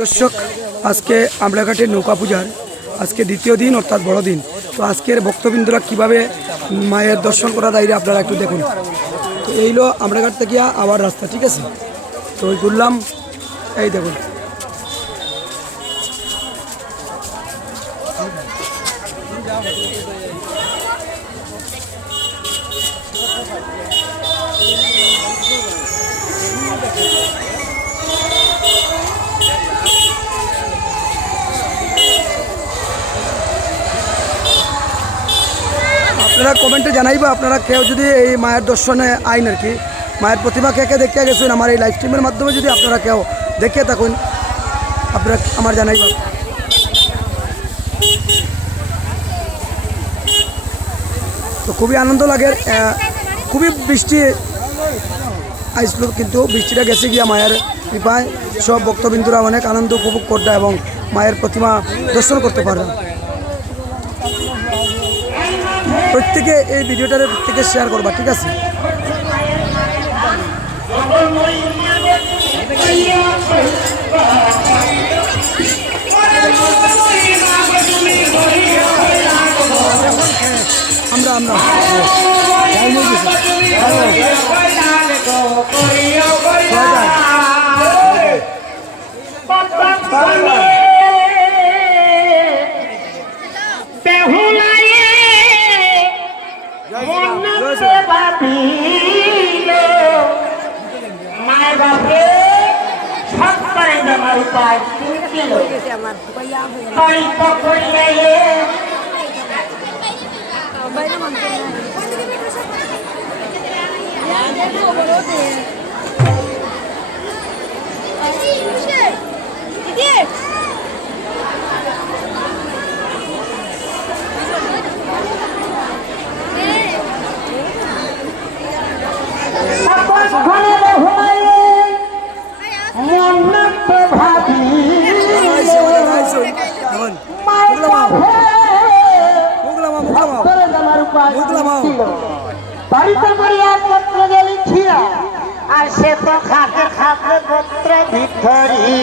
দর্শক, আজকে আমড়াঘাটের নৌকা পূজার আজকে দ্বিতীয় দিন অর্থাৎ বড় দিন। তো আজকের ভক্তবৃন্দরা কীভাবে মায়ের দর্শন করা যায় আপনারা একটু দেখুন। তো এইলো আমড়াঘাট থেকে আবার রাস্তা, ঠিক আছে। তো ওই ঘুরলাম, এই দেখুন। আপনারা কমেন্টে জানাইবা আপনারা কেউ যদি এই মায়ের দর্শনে আইন আর কি, মায়ের প্রতিমা কে কে দেখতে গেছেন আমার এই লাইভ স্ট্রিমের মাধ্যমে, যদি আপনারা কেউ দেখে থাকুন আপনারা আমার জানাইবা। তো খুবই আনন্দ লাগে, খুবই বৃষ্টি আইসল কিন্তু বৃষ্টিটা গেছে গিয়া মায়ের কৃপায় সব ভক্তবৃন্দরা অনেক আনন্দ উপভোগ করতে এবং মায়ের প্রতিমা দর্শন করতে পারবে। প্রত্যেকে এই ভিডিওটার প্রত্যেকে শেয়ার করবা, ঠিক আছে। আমরা বাড়িতে করিয়া পত্র গেলি ছিয়া আর সে তো খাতে খাতে পত্র ভিতরি